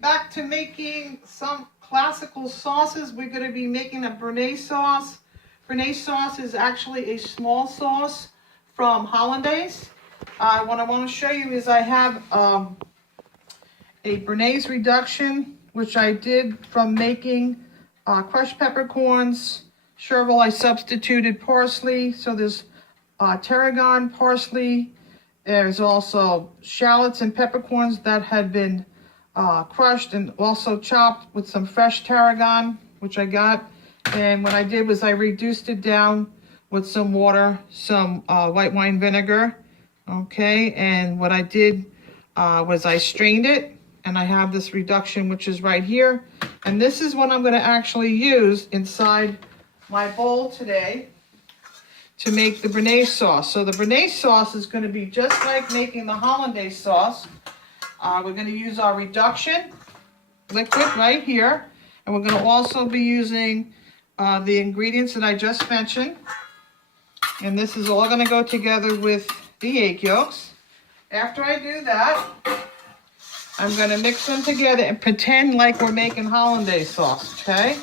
Back to making some classical sauces. We're going to be making a Béarnaise sauce. Béarnaise sauce is actually a small sauce from Hollandaise. What I want to show you is I have a Béarnaise reduction, which I did from making crushed peppercorns. Chervil, I substituted parsley. So there's tarragon, parsley. There's also shallots and peppercorns that had been crushed and also chopped with some fresh tarragon, which I got. And what I did was I reduced it down with some water, some white wine vinegar. Okay, and what I did was I strained it, and I have this reduction, which is right here. And this is what I'm going to actually use inside my bowl today to make the Béarnaise sauce. So the Béarnaise sauce is going to be just like making the Hollandaise sauce. We're going to use our reduction liquid right here. And we're going to also be using the ingredients that I just mentioned. And this is all going to go together with the egg yolks. After I do that, I'm going to mix them together and pretend like we're making Hollandaise sauce, okay?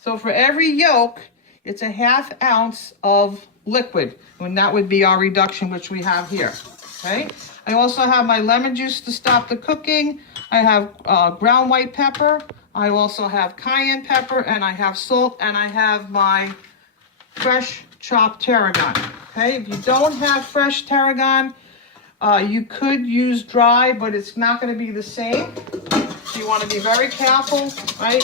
So for every yolk, it's a ½ ounce of liquid. And that would be our reduction, which we have here, okay? I also have my lemon juice to stop the cooking. I have ground white pepper. I also have cayenne pepper, and I have salt, and I have my fresh chopped tarragon. Okay, if you don't have fresh tarragon, you could use dry, but it's not going to be the same. So you want to be very careful, right,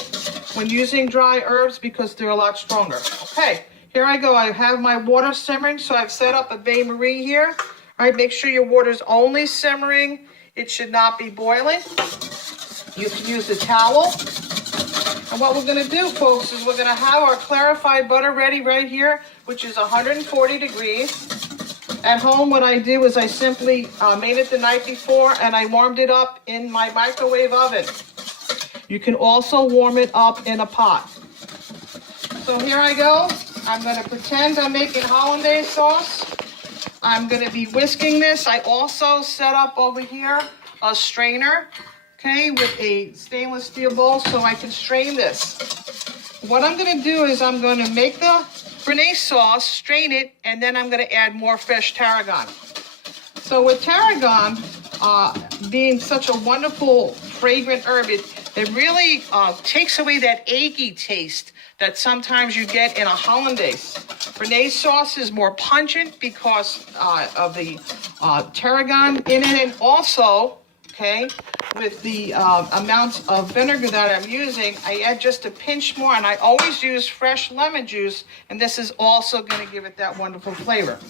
when using dry herbs because they're a lot stronger. Okay, here I go. I have my water simmering, so I've set up a bain-marie here. All right, make sure your water's only simmering. It should not be boiling. You can use a towel. And what we're going to do, folks, is we're going to have our clarified butter ready right here, which is 140 degrees. At home, what I do is I simply made it the night before, and I warmed it up in my microwave oven. You can also warm it up in a pot. So here I go. I'm going to pretend I'm making Hollandaise sauce. I'm going to be whisking this. I also set up over here a strainer, okay, with a stainless steel bowl so I can strain this. What I'm going to do is I'm going to make the Béarnaise sauce, strain it, and then I'm going to add more fresh tarragon. So with tarragon being such a wonderful fragrant herb, it really takes away that eggy taste that sometimes you get in a Hollandaise. Béarnaise sauce is more pungent because of the tarragon in it, and also, okay, with the amounts of vinegar that I'm using, I add just a pinch more, and I always use fresh lemon juice, and this is also going to give it that wonderful flavor.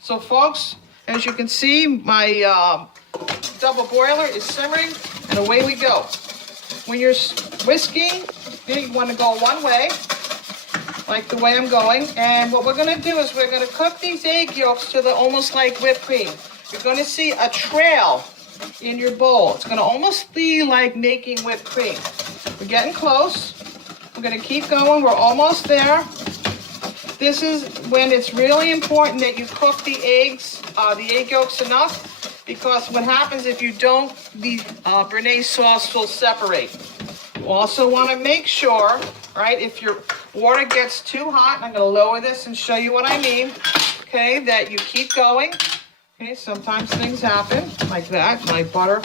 So folks, as you can see, my double boiler is simmering, and away we go. When you're whisking, you want to go one way, like the way I'm going, and what we're going to do is we're going to cook these egg yolks to the almost like whipped cream. You're going to see a trail in your bowl. It's going to almost be like making whipped cream. We're getting close. We're going to keep going. We're almost there. This is when it's really important that you cook the egg yolks enough, because what happens if you don't, the Béarnaise sauce will separate. You also want to make sure, right, if your water gets too hot, and I'm going to lower this and show you what I mean, okay, that you keep going. Okay, sometimes things happen like that. My butter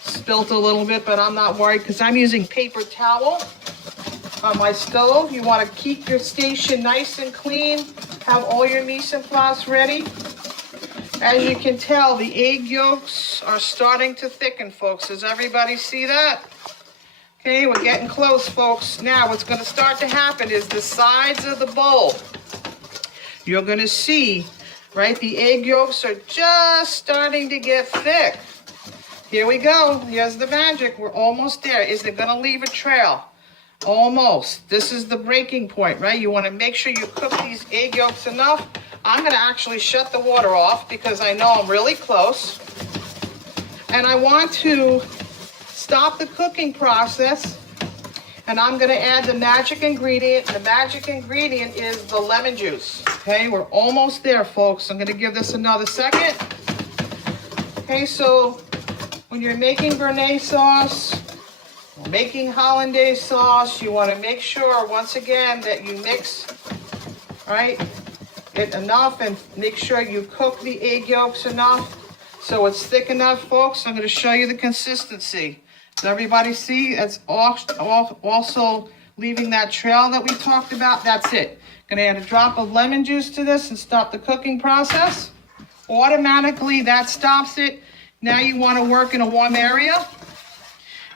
spilt a little bit, but I'm not worried because I'm using paper towel on my stove. You want to keep your station nice and clean. Have all your mise en place ready. As you can tell, the egg yolks are starting to thicken, folks. Does everybody see that? Okay, we're getting close, folks. Now, what's going to start to happen is the sides of the bowl. You're going to see, right, the egg yolks are just starting to get thick. Here we go. Here's the magic. We're almost there. Is it going to leave a trail? Almost. This is the breaking point, right? You want to make sure you cook these egg yolks enough. I'm going to actually shut the water off because I know I'm really close. And I want to stop the cooking process, and I'm going to add the magic ingredient. The magic ingredient is the lemon juice. Okay, we're almost there, folks. I'm going to give this another second. Okay, so when you're making Béarnaise sauce, making hollandaise sauce, you want to make sure, once again, that you mix, right, it enough, and make sure you cook the egg yolks enough so it's thick enough, folks. I'm going to show you the consistency. Does everybody see? It's also leaving that trail that we talked about. That's it. Going to add a drop of lemon juice to this and stop the cooking process. Automatically, that stops it. Now you want to work in a warm area.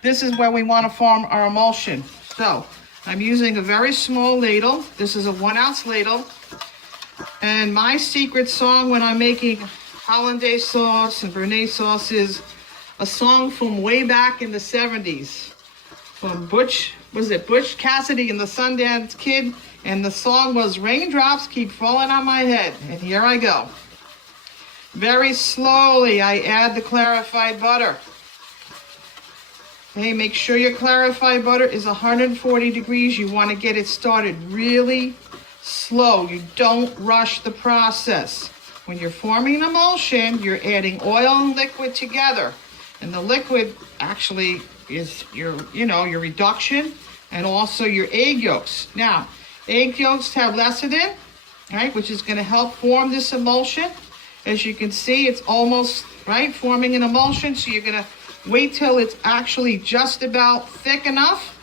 This is where we want to form our emulsion. So I'm using a very small ladle. This is a 1 ounce ladle. And my secret song when I'm making hollandaise sauce and Béarnaise sauce is a song from way back in the 70s. From Butch Cassidy and the Sundance Kid. And the song was Raindrops Keep Falling on My Head. And here I go. Very slowly I add the clarified butter. Okay, make sure your clarified butter is 140 degrees. You want to get it started really slow. You don't rush the process. When you're forming an emulsion, you're adding oil and liquid together. And the liquid actually is your reduction and also your egg yolks. Now, egg yolks have lecithin, right, which is going to help form this emulsion. As you can see, it's almost, right, forming an emulsion. So you're going to wait till it's actually just about thick enough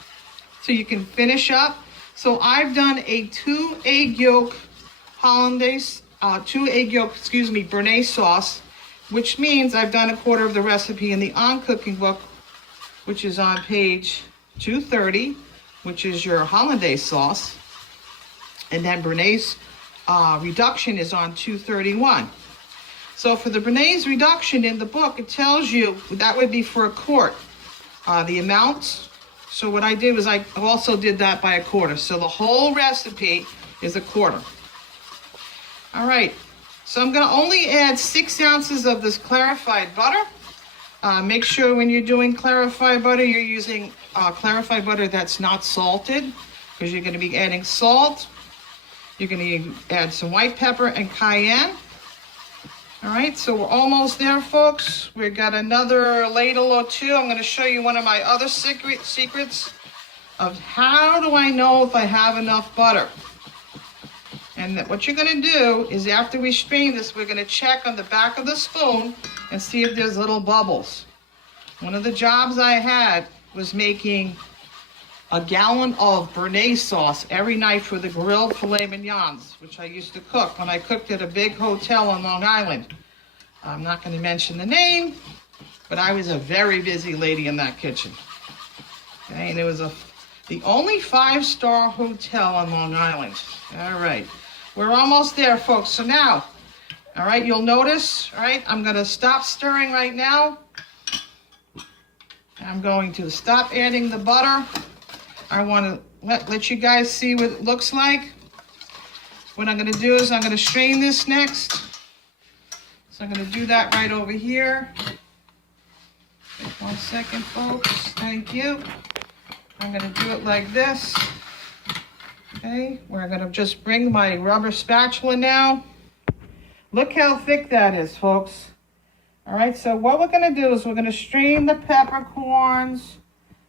so you can finish up. So I've done a 2 egg yolk Béarnaise sauce, which means I've done 1/4 of the recipe in the On Cooking book, which is on page 230, which is your hollandaise sauce. And then Béarnaise reduction is on 231. So for the Béarnaise reduction in the book, it tells you that would be for a quart, the amount. So what I did was I also did that by 1/4. So the whole recipe is 1/4. All right, so I'm gonna only add 6 ounces of this clarified butter. Make sure when you're doing clarified butter, you're using clarified butter that's not salted, because you're gonna be adding salt. You're gonna add some white pepper and cayenne. All right, so we're almost there, folks. We've got another ladle or two. I'm going to show you one of my other secrets of how do I know if I have enough butter. And what you're going to do is after we strain this, we're going to check on the back of the spoon and see if there's little bubbles. One of the jobs I had was making a gallon of Béarnaise sauce every night for the grilled filet mignons, which I used to cook when I cooked at a big hotel on Long Island. I'm not going to mention the name, but I was a very busy lady in that kitchen. Okay, and it was the only 5-star hotel on Long Island. All right, we're almost there, folks. So now, all right, you'll notice, all right, I'm going to stop stirring right now. I'm going to stop adding the butter. I want to let you guys see what it looks like. What I'm going to do is I'm going to strain this next. So I'm going to do that right over here. Wait 1 second, folks. Thank you. I'm going to do it like this. Okay, we're going to just bring my rubber spatula now. Look how thick that is, folks. All right, so what we're going to do is we're going to strain the peppercorns.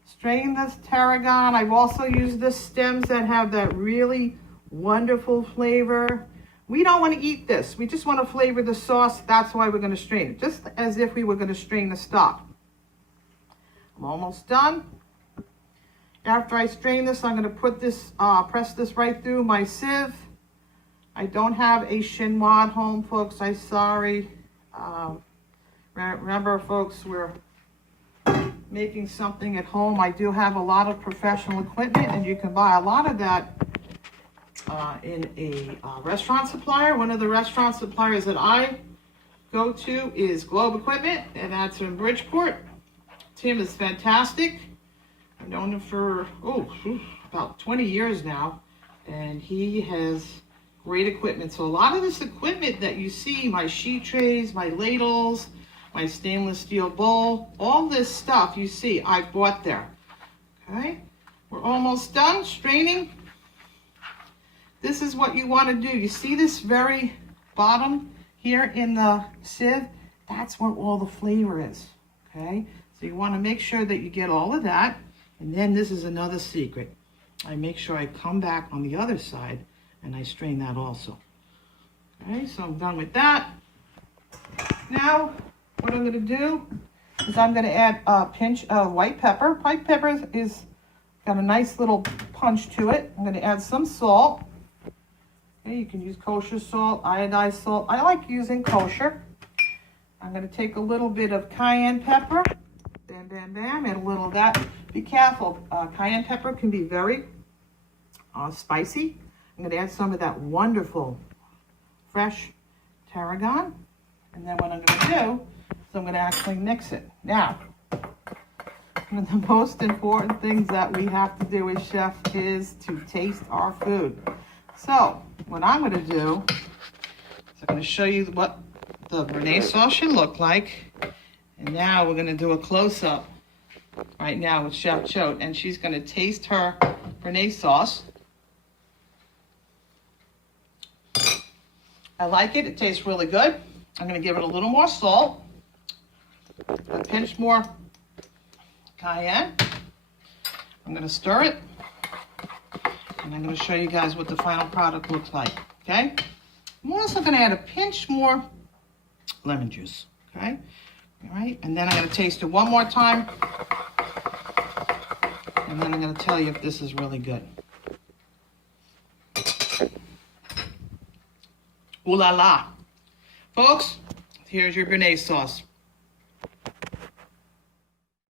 Strain this tarragon. I've also used the stems that have that really wonderful flavor. We don't want to eat this. We just want to flavor the sauce. That's why we're going to strain it. Just as if we were going to strain the stock. I'm almost done. After I strain this, I'm going to put this, press this right through my sieve. I don't have a chinois at home, folks. I'm sorry. Remember, folks, we're making something at home. I do have a lot of professional equipment, and you can buy a lot of that in a restaurant supplier. One of the restaurant suppliers that I go to is Globe Equipment, and that's in Bridgeport. Tim is fantastic. I've known him for about 20 years now, and he has great equipment. So a lot of this equipment that you see, my sheet trays, my ladles, my stainless steel bowl, all this stuff you see, I bought there. Okay, we're almost done straining. This is what you want to do. You see this very bottom here in the sieve? That's where all the flavor is. okay? So you want to make sure that you get all of that. And then this is another secret. I make sure I come back on the other side and I strain that also. Okay, so I'm done with that. Now, what I'm going to do is I'm going to add a pinch of white pepper. White pepper is got a nice little punch to it. I'm going to add some salt. Okay, you can use kosher salt, iodized salt. I like using kosher. I'm going to take a little bit of cayenne pepper. Bam, bam, bam, and a little of that. Be careful. Cayenne pepper can be very spicy. I'm going to add some of that wonderful fresh tarragon. And then what I'm going to do is I'm going to actually mix it. Now, one of the most important things that we have to do as chef is to taste our food. So, what I'm going to do is I'm going to show you what the Béarnaise sauce should look like. And now we're going to do a close-up right now with Chef Choate. And she's going to taste her Béarnaise sauce. I like it. It tastes really good. I'm going to give it a little more salt. A pinch more cayenne. I'm going to stir it. And I'm going to show you guys what the final product looks like. Okay? I'm also going to add a pinch more lemon juice. Okay? All right? And then I'm going to taste it one more time. And then I'm going to tell you if this is really good. Ooh la la. Folks, here's your Béarnaise sauce.